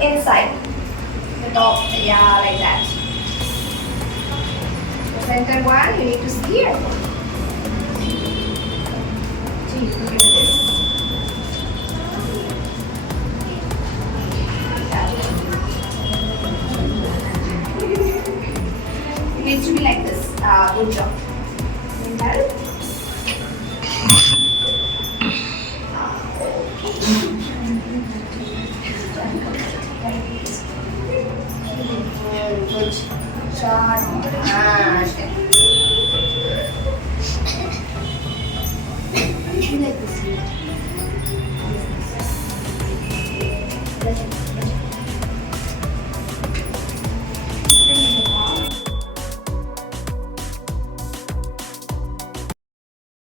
inside the top. Yeah, like that. The center one, you need to see here. Gee, look at this. It needs to be like this. Good job. Inhale. Good. Short. Like this.